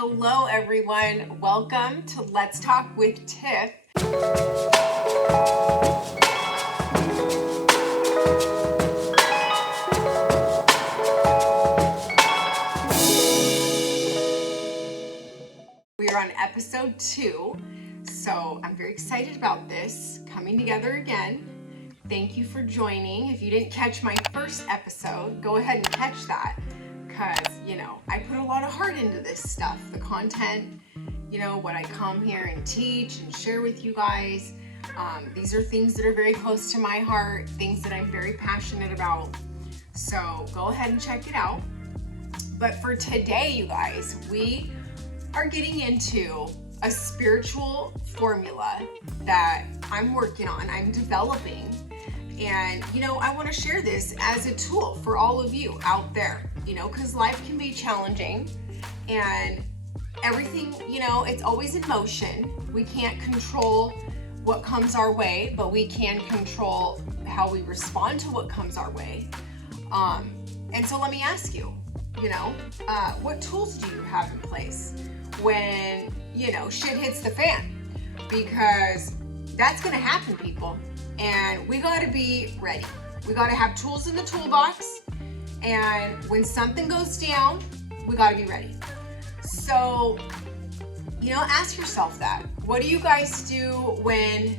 Hello, everyone. Welcome to Let's Talk with Tiff. We are on episode 2, so I'm very excited about this coming together again. Thank you for joining. If you didn't catch my first episode, go ahead and catch that, because, I put a lot of heart into this stuff, the content, what I come here and teach and share with you guys. These are things that are very close to my heart, things that I'm very passionate about. So go ahead and check it out. But for today, you guys, we are getting into a spiritual formula that I'm working on, I'm developing. And, I want to share this as a tool for all of you out there, because life can be challenging and everything, it's always in motion. We can't control what comes our way, but we can control how we respond to what comes our way. And so let me ask you, what tools do you have in place when, shit hits the fan? Because that's going to happen, people. And we got to be ready. We got to have tools in the toolbox. And when something goes down, we got to be ready. So, ask yourself that. What do you guys do when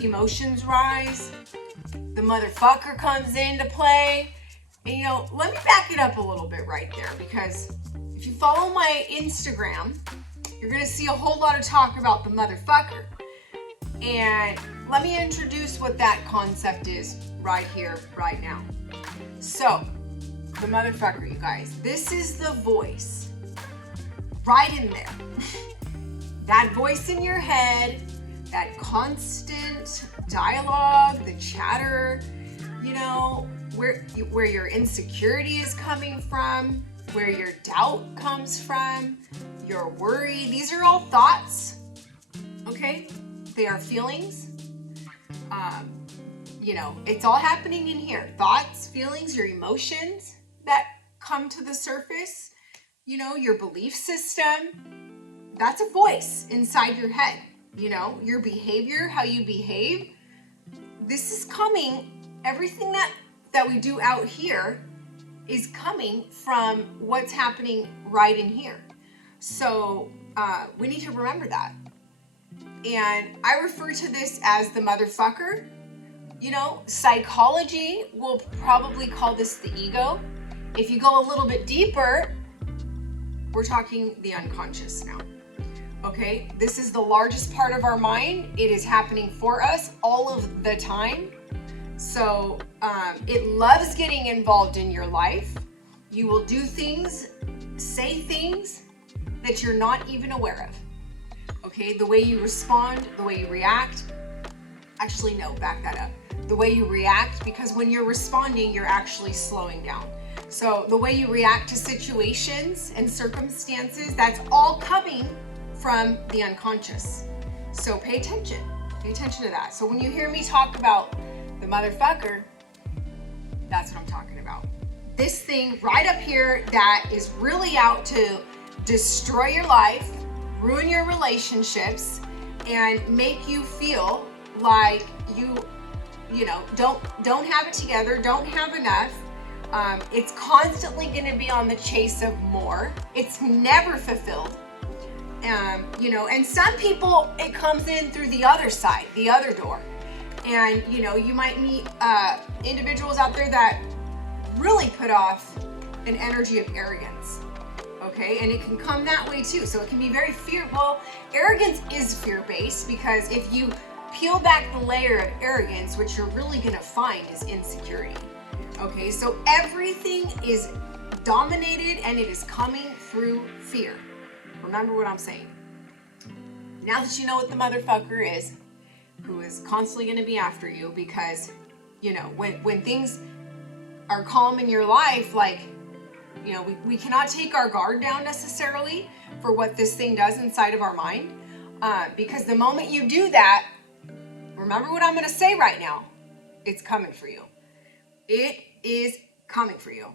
emotions rise? The motherfucker comes into play. And, let me back it up a little bit right there, because if you follow my Instagram, you're going to see a whole lot of talk about the motherfucker. And let me introduce what that concept is right here, right now. So, the motherfucker, you guys, this is the voice right in there. That voice in your head, that constant dialogue, the chatter, where your insecurity is coming from, where your doubt comes from, your worry. These are all thoughts, okay? They are feelings. It's all happening in here. Thoughts, feelings, your emotions that come to the surface, your belief system. That's a voice inside your head. Your behavior, how you behave. This is coming, everything that we do out here is coming from what's happening right in here. So we need to remember that. And I refer to this as the motherfucker. Psychology will probably call this the ego. If you go a little bit deeper, we're talking the unconscious now. Okay, this is the largest part of our mind. It is happening for us all of the time. So it loves getting involved in your life. You will do things, say things that you're not even aware of. Okay, the way you respond, the way you react. Actually, no, back that up. The way you react, because when you're responding, you're actually slowing down. So the way you react to situations and circumstances, that's all coming from the unconscious. So pay attention to that. So when you hear me talk about the motherfucker, that's what I'm talking about. This thing right up here that is really out to destroy your life, ruin your relationships, and make you feel like you don't have it together, don't have enough. It's constantly going to be on the chase of more. It's never fulfilled. And some people, it comes in through the other side, the other door. And, you might meet individuals out there that really put off an energy of arrogance. Okay, and it can come that way too. So it can be very arrogance is fear-based, because if you peel back the layer of arrogance, what you're really gonna find is insecurity. Okay, so everything is dominated and it is coming through fear. Remember what I'm saying. Now that you know what the motherfucker is, who is constantly gonna be after you, because, when things are calm in your life, like, we cannot take our guard down necessarily for what this thing does inside of our mind. Because the moment you do that, remember what I'm going to say right now, it's coming for you. It is coming for you.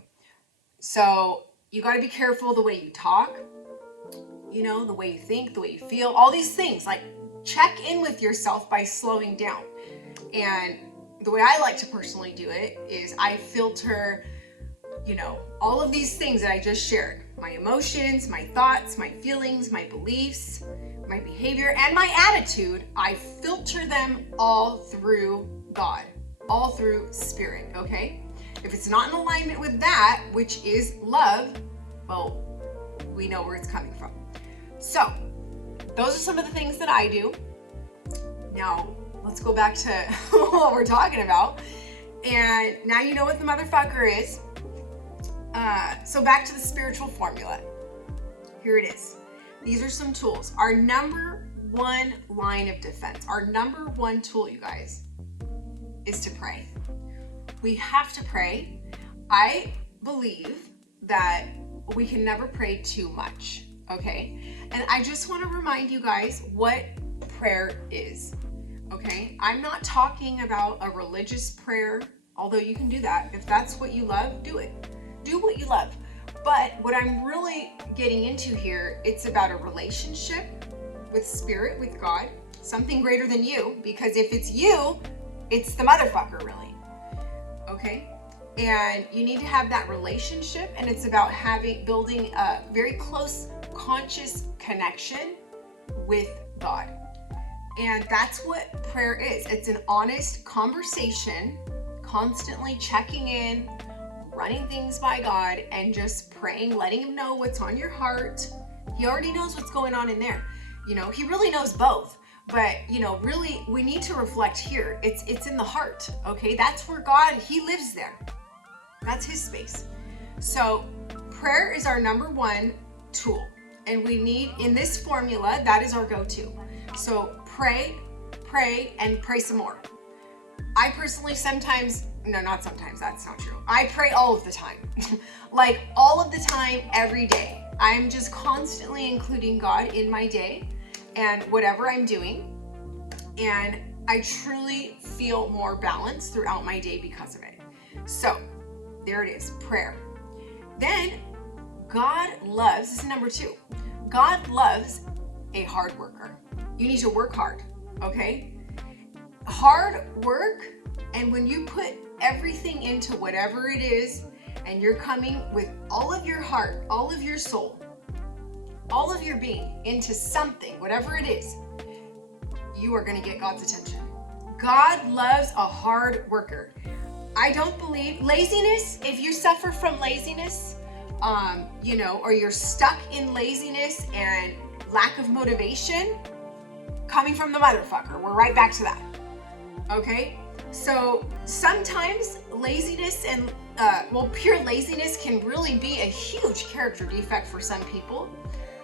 So you got to be careful the way you talk. the way you think, the way you feel, all these things. Like, check in with yourself by slowing down. And the way I like to personally do it is I filter, all of these things that I just shared. My emotions, my thoughts, my feelings, my beliefs, my behavior, and my attitude. I filter them all through God, all through Spirit, okay? If it's not in alignment with that, which is love, well, we know where it's coming from. So, those are some of the things that I do. Now, let's go back to what we're talking about. And now you know what the motherfucker is. So back to the spiritual formula. Here it is. These are some tools. Our number one line of defense, our number one tool, you guys, is to pray. We have to pray. I believe that we can never pray too much, okay? And I just want to remind you guys what prayer is, okay? I'm not talking about a religious prayer, although you can do that. If that's what you love, do it. Do what you love. But what I'm really getting into here, it's about a relationship with Spirit, with God, something greater than you, because if it's you, it's the motherfucker, really. Okay? And you need to have that relationship, and it's about building a very close conscious connection with God. And that's what prayer is. It's an honest conversation, constantly checking in, running things by God, and just praying, letting him know what's on your heart. He already knows what's going on in there. He really knows both. But, really, we need to reflect here. It's in the heart, okay? That's where God, he lives there. That's his space. So prayer is our number one tool. And we need, in this formula, that is our go-to. So pray, and pray some more. I personally not sometimes, that's not true. I pray all of the time. Like all of the time, every day. I'm just constantly including God in my day and whatever I'm doing. And I truly feel more balanced throughout my day because of it. So there it is, prayer. Then God loves, this is number 2. God loves a hard worker. You need to work hard, okay? Hard work, and when you put everything into whatever it is, and you're coming with all of your heart, all of your soul, all of your being into something, whatever it is, you are going to get God's attention. God loves a hard worker. I don't believe laziness, if you suffer from laziness, or you're stuck in laziness and lack of motivation, coming from the motherfucker. We're right back to that. Okay? So sometimes laziness and, pure laziness can really be a huge character defect for some people.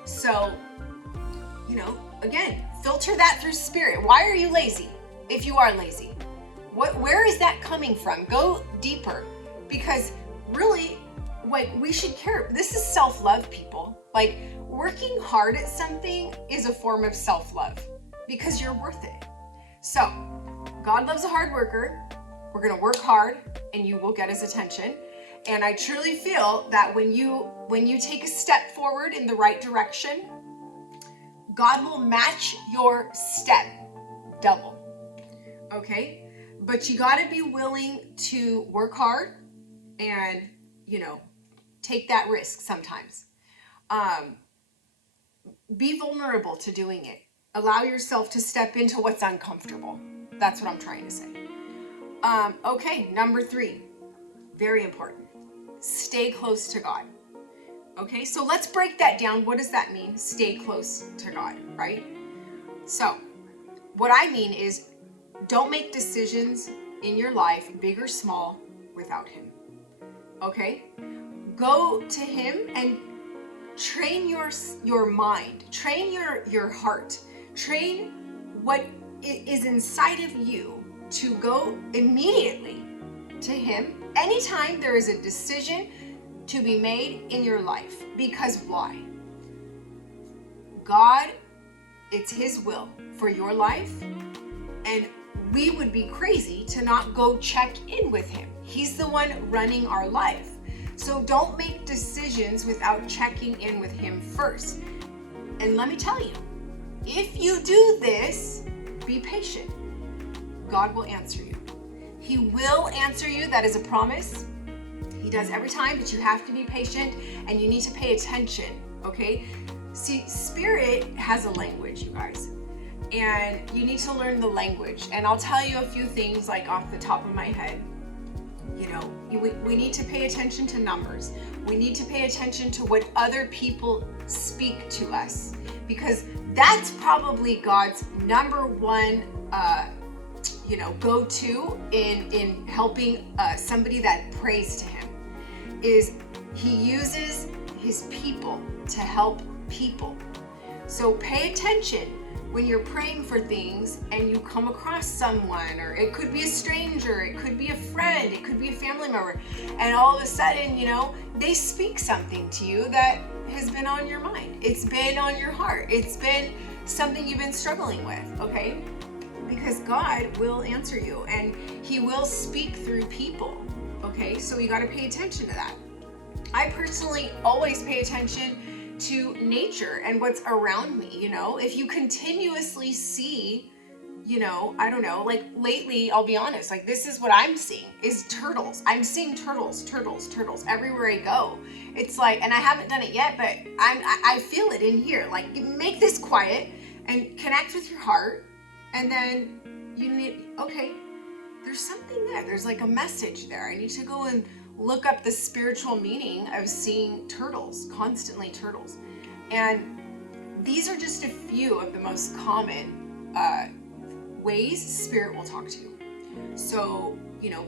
So, again, filter that through Spirit. Why are you lazy if you are lazy? Where is that coming from? Go deeper, because really, we should care. This is self-love, people. Like, working hard at something is a form of self-love because you're worth it. So, God loves a hard worker. We're going to work hard and you will get his attention. And I truly feel that when you take a step forward in the right direction, God will match your step double. Okay? But you got to be willing to work hard and, take that risk sometimes. Be vulnerable to doing it. Allow yourself to step into what's uncomfortable. That's what I'm trying to say. Okay, number 3, very important. Stay close to God. Okay, so let's break that down. What does that mean? Stay close to God, right? So, what I mean is, don't make decisions in your life, big or small, without him. Okay? Go to him and train your mind, train your heart, train what is inside of you to go immediately to him anytime there is a decision to be made in your life. Because why? God, it's his will for your life, and we would be crazy to not go check in with him. He's the one running our life. So don't make decisions without checking in with him first. And let me tell you, if you do this, be patient. God will answer you. He will answer you. That is a promise. He does every time, but you have to be patient and you need to pay attention, okay? See, spirit has a language, you guys, and you need to learn the language. And I'll tell you a few things like off the top of my head. You know, we need to pay attention to numbers. We need to pay attention to what other people speak to us, because that's probably God's number one go-to in helping somebody that prays to him, is he uses his people to help people. So pay attention when you're praying for things and you come across someone, or it could be a stranger, it could be a friend, it could be a family member, and all of a sudden, they speak something to you that has been on your mind. It's been on your heart. It's been something you've been struggling with, okay? Because God will answer you and he will speak through people, okay? So you got to pay attention to that. I personally always pay attention to nature and what's around me. If you continuously see, I don't know, like lately, I'll be honest, like this is what I'm seeing is turtles. I'm seeing turtles everywhere I go. It's like, and I haven't done it yet, but I feel it in here. Like, make this quiet and connect with your heart. And then there's something there. There's like a message there. I need to go and look up the spiritual meaning of seeing turtles, constantly turtles. And these are just a few of the most common ways spirit will talk to you. So,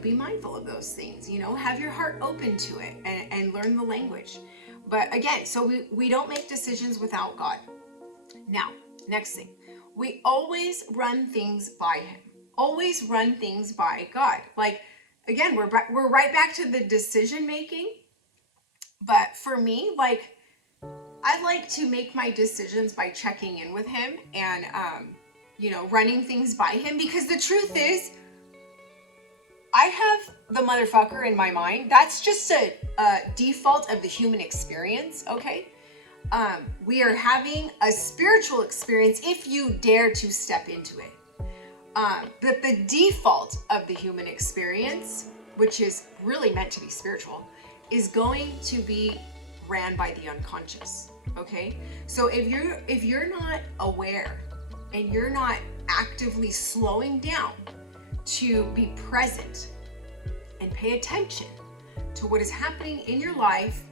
be mindful of those things, have your heart open to it and learn the language. But again, so we don't make decisions without God. Now, next thing, we always run things by him. Always run things by God. Like, again, we're right back to the decision making. But for me, like, I like to make my decisions by checking in with him and, running things by him. Because the truth is, I have the motherfucker in my mind. That's just a default of the human experience, okay? We are having a spiritual experience if you dare to step into it. But the default of the human experience, which is really meant to be spiritual, is going to be ran by the unconscious, okay? So if you're not aware and you're not actively slowing down to be present and pay attention to what is happening in your life,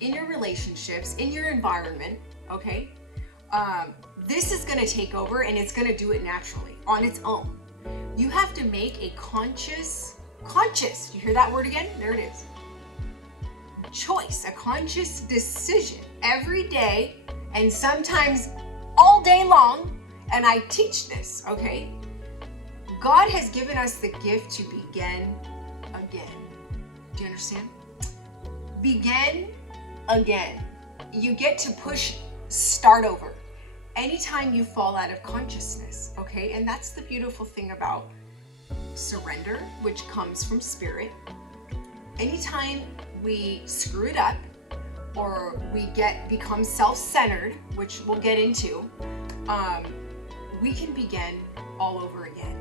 in your relationships, in your environment, okay? This is gonna take over and it's gonna do it naturally, on its own. You have to make a conscious, you hear that word again? There it is. Choice, a conscious decision every day, and sometimes all day long, and I teach this, okay? God has given us the gift to begin again. Do you understand? Begin again. You get to push start over anytime you fall out of consciousness, okay? And that's the beautiful thing about surrender, which comes from spirit. Anytime we screw it up or we become self-centered, which we'll get into, we can begin all over again.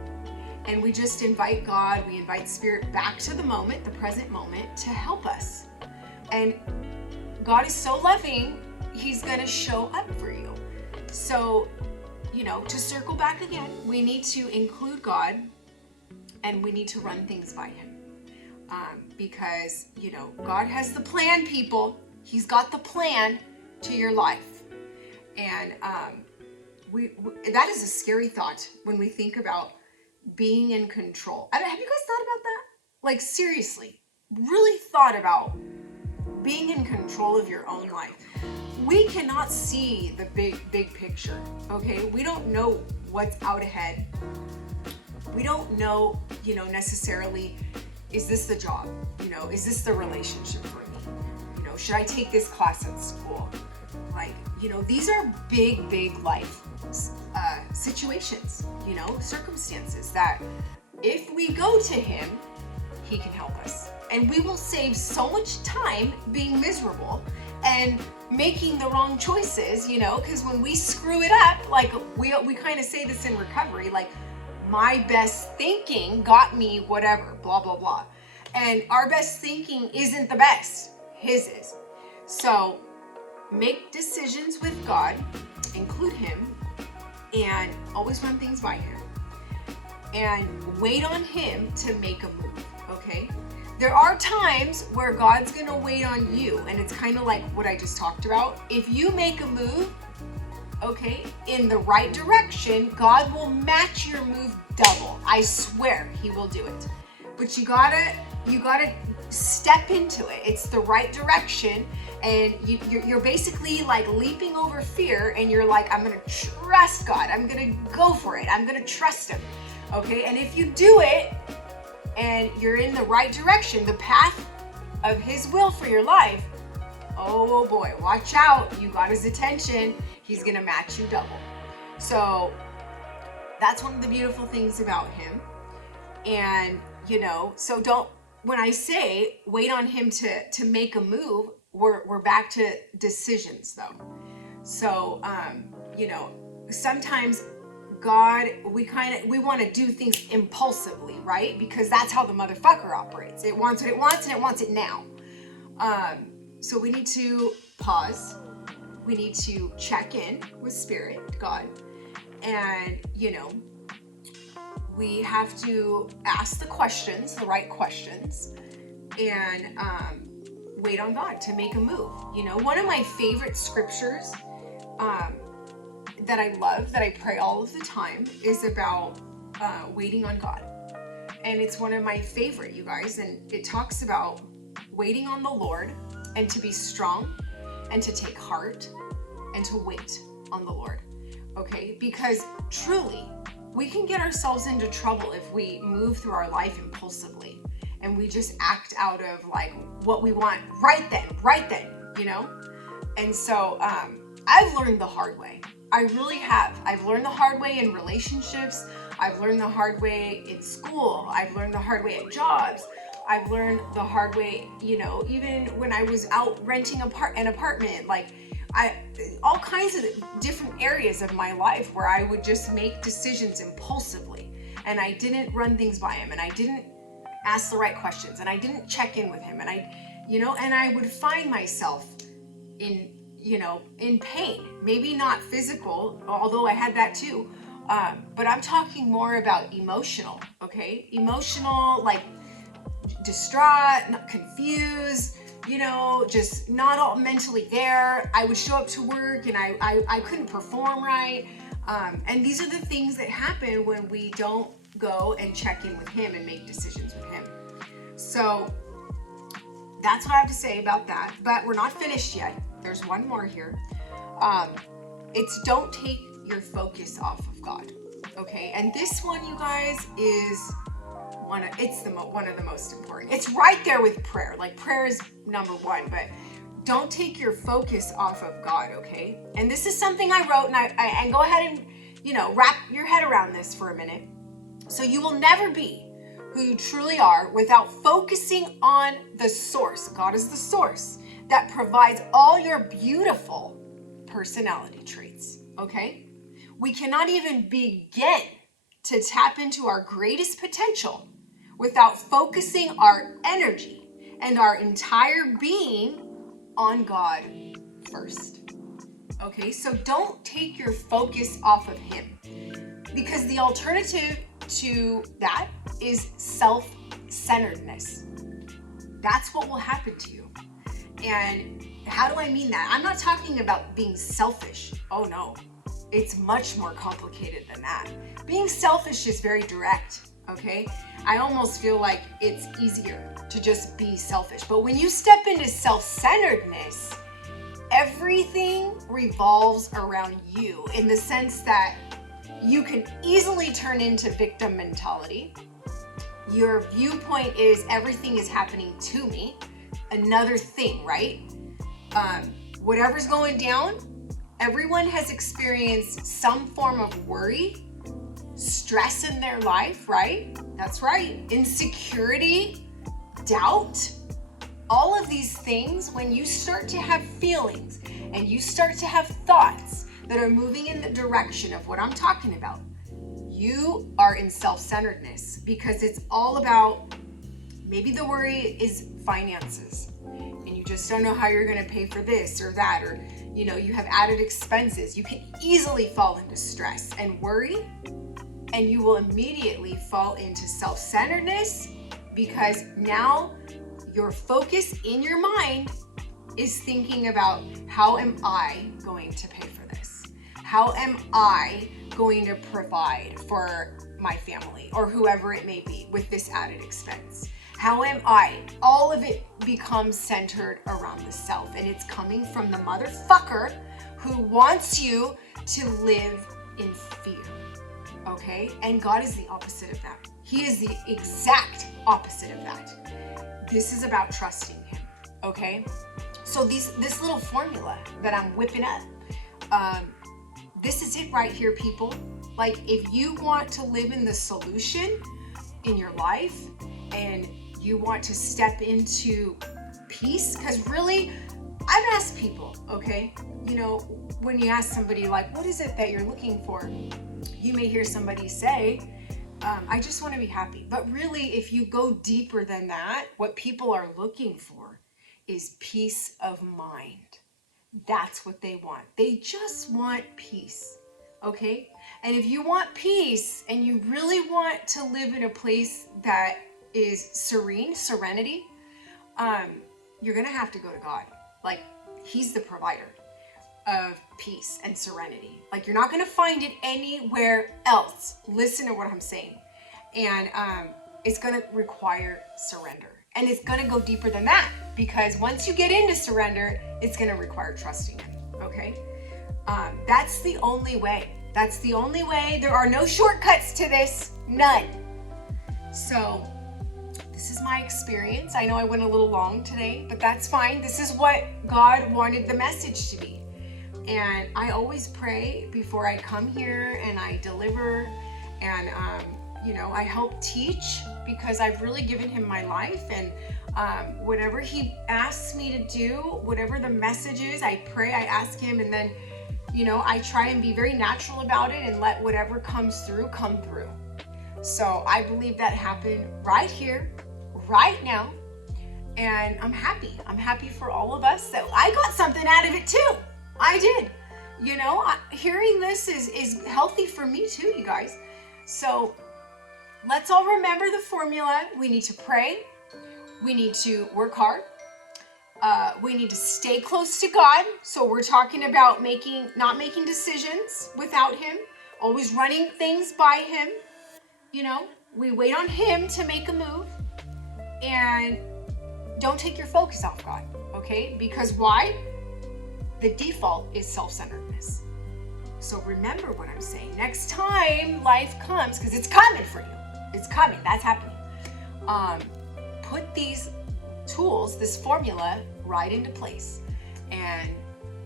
And we just invite God, we invite spirit back to the moment, the present moment, to help us. And God is so loving, he's gonna show up for you. So, to circle back again, we need to include God and we need to run things by him. Because, God has the plan, people. He's got the plan to your life. And that is a scary thought when we think about being in control. Have you guys thought about that? Like, seriously, really thought about being in control of your own life. We cannot see the big picture, okay? We don't know what's out ahead. We don't know, necessarily, is this the job? Is this the relationship for me? Should I take this class at school? Like, these are big life situations, circumstances that if we go to him, he can help us. And we will save so much time being miserable and making the wrong choices, because when we screw it up, like we kind of say this in recovery, like my best thinking got me whatever, blah, blah, blah. And our best thinking isn't the best, his is. So make decisions with God, include him, and always run things by him. And wait on him to make a move, okay? There are times where God's gonna wait on you, and it's kind of like what I just talked about. If you make a move, okay, in the right direction, God will match your move double. I swear he will do it. But you gotta step into it. It's the right direction, and you're basically like leaping over fear, and you're like, I'm gonna trust God. I'm gonna go for it. I'm gonna trust him, okay? And if you do it, and you're in the right direction, the path of his will for your life, oh boy, watch out. You got his attention. He's gonna match you double. So that's one of the beautiful things about him. And so don't, when I say wait on him to make a move, we're back to decisions though. So sometimes God, we want to do things impulsively, right? Because that's how the motherfucker operates. It wants what it wants, and it wants it now. So we need to pause. We need to check in with Spirit, God. And, we have to ask the questions, the right questions, and wait on God to make a move. One of my favorite scriptures that I love, that I pray all of the time, is about waiting on God. And it's one of my favorite, you guys. And it talks about waiting on the Lord, and to be strong, and to take heart, and to wait on the Lord. Okay? Because truly, we can get ourselves into trouble if we move through our life impulsively, and we just act out of like what we want right then, And so I've learned the hard way. I really have. I've learned the hard way in relationships. I've learned the hard way in school. I've learned the hard way at jobs. I've learned the hard way, even when I was out renting an apartment, like all kinds of different areas of my life where I would just make decisions impulsively, and I didn't run things by him, and I didn't ask the right questions, and I didn't check in with him, and I would find myself in pain. Maybe not physical, although I had that too, but I'm talking more about emotional, okay? Emotional, like distraught, confused, just not all mentally there. I would show up to work and I couldn't perform right. And these are the things that happen when we don't go and check in with him and make decisions with him. So that's what I have to say about that. But we're not finished yet. There's one more here. It's don't take your focus off of God. Okay, and this one, you guys, is one of the most important. It's right there with prayer. Like, prayer is number one, but don't take your focus off of God. Okay, and this is something I wrote, and I go ahead and wrap your head around this for a minute. So you will never be who you truly are without focusing on the source. God is the source that provides all your beautiful personality traits. Okay, we cannot even begin to tap into our greatest potential without focusing our energy and our entire being on God first. Okay, so don't take your focus off of him, because the alternative to that is self-centeredness. That's what will happen to you. And how do I mean that? I'm not talking about being selfish. Oh no, it's much more complicated than that. Being selfish is very direct, okay? I almost feel like it's easier to just be selfish. But when you step into self-centeredness, everything revolves around you, in the sense that you can easily turn into victim mentality. Your viewpoint is everything is happening to me. Another thing, right? Whatever's going down, everyone has experienced some form of worry, stress in their life, right? That's right. Insecurity, doubt, all of these things, when you start to have feelings and you start to have thoughts that are moving in the direction of what I'm talking about, you are in self-centeredness, because it's all about, maybe the worry is finances and you just don't know how you're going to pay for this or that, or you have added expenses. You can easily fall into stress and worry, and you will immediately fall into self-centeredness, because now your focus in your mind is thinking about, how am I going to pay for this? How am I going to provide for my family or whoever it may be with this added expense? How am I? All of it becomes centered around the self, and it's coming from the motherfucker who wants you to live in fear, okay? And God is the opposite of that. He is the exact opposite of that. This is about trusting him, okay? So this little formula that I'm whipping up, this is it right here, people. Like, if you want to live in the solution in your life and you want to step into peace, because really, I've asked people, okay, when you ask somebody, like, what is it that you're looking for? You may hear somebody say, I just want to be happy. But really, if you go deeper than that, what people are looking for is peace of mind. That's what they want. They just want peace, okay? And if you want peace and you really want to live in a place that is serenity, you're gonna have to go to God. Like, he's the provider of peace and serenity. Like, you're not gonna find it anywhere else. Listen to what I'm saying. And it's gonna require surrender. And it's gonna go deeper than that, because once you get into surrender, it's gonna require trusting him, okay? That's the only way. That's the only way. There are no shortcuts to this, none. So this is my experience. I know I went a little long today, but that's fine. This is what God wanted the message to be. And I always pray before I come here and I deliver, and I help teach, because I've really given him my life, and whatever he asks me to do, whatever the message is, I pray, I ask him, and then I try and be very natural about it and let whatever comes through come through. So I believe that happened right here, right now, and I'm happy. I'm happy for all of us that I got something out of it too. I did. Hearing this is healthy for me too, you guys. So let's all remember the formula. We need to pray. We need to work hard. We need to stay close to God. So we're talking about not making decisions without him, always running things by him. We wait on him to make a move, and don't take your focus off God, okay? Because why? The default is self-centeredness. So remember what I'm saying. Next time life comes, because it's coming for you. It's coming. That's happening. Put these tools, this formula, right into place, and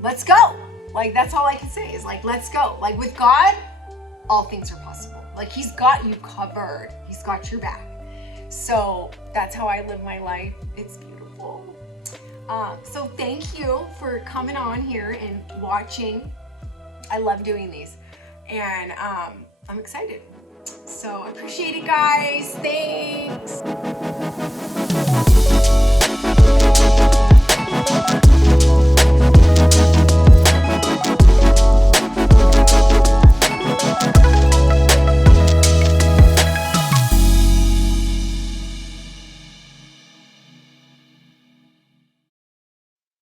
let's go. Like, that's all I can say is, like, let's go. Like, with God, all things are possible. Like, he's got you covered. He's got your back. So that's how I live my life. It's beautiful. So thank you for coming on here and watching. I love doing these, and I'm excited. So appreciate it, guys. Thanks.